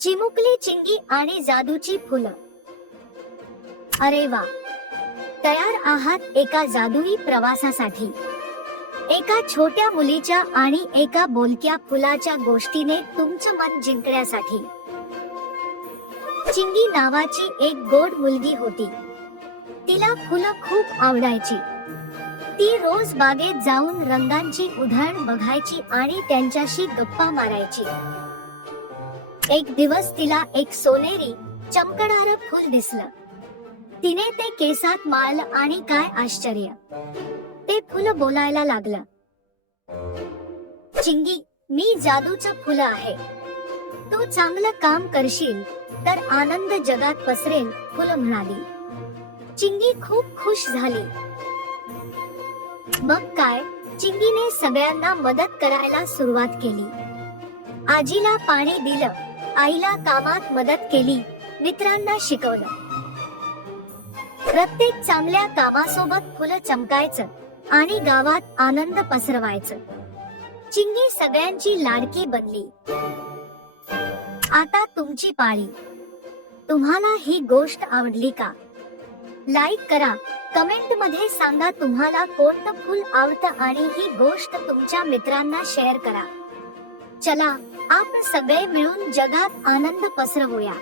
चिमुकली चिंगी आणि जादूची फुलं. अरे वा, तयार आहात एका जादुई प्रवासासाठी. एका छोट्या मुलीच्या आणि एका बोलक्या फुलाच्या गोष्टीने तुमचं मन जिंकण्यासाठी. चिंगी नावाची एक गोड मुलगी होती. तिला फुलं खूप आवडायची. ती रोज बागेत जाऊन रंगांची उधळण बघायची आणि त्यांच्याशी गप्पा मारायची. एक दिवस तिला एक सोनेरी चमकणारं फूल दिसलं. तिने ते केसात माळलं आणि काय आश्चर्य, ते फुल बोलायला लागलं. चिंगी, मी जादूचं फुल आहे. तू चांगलं काम करशील तर आनंद जगात पसरेल, फुल म्हणाली. चिंगी खूप खुश झाली. मग काय, चिंगीने सगळ्यांना मदत करायला सुरुवात केली. आजीला पाणी दिलं, आईला कामात मदत केली, मित्रांना शिकवलं. प्रत्येक चांगल्या कामासोबत फुलं चमकायचं आणि गावात आनंद पसरवायचं. चिंगी सगळ्यांची लाडकी बनली. आता तुमची पाळी. तुम्हाला ही गोष्ट आवडली का? लाईक करा, कमेंट मध्ये सांगा तुम्हाला कोणतं फूल आवडतं आणि ही गोष्ट तुमच्या मित्रांना शेअर करा. चला, आपण सगळे मिळून जगात आनंद पसरवूया.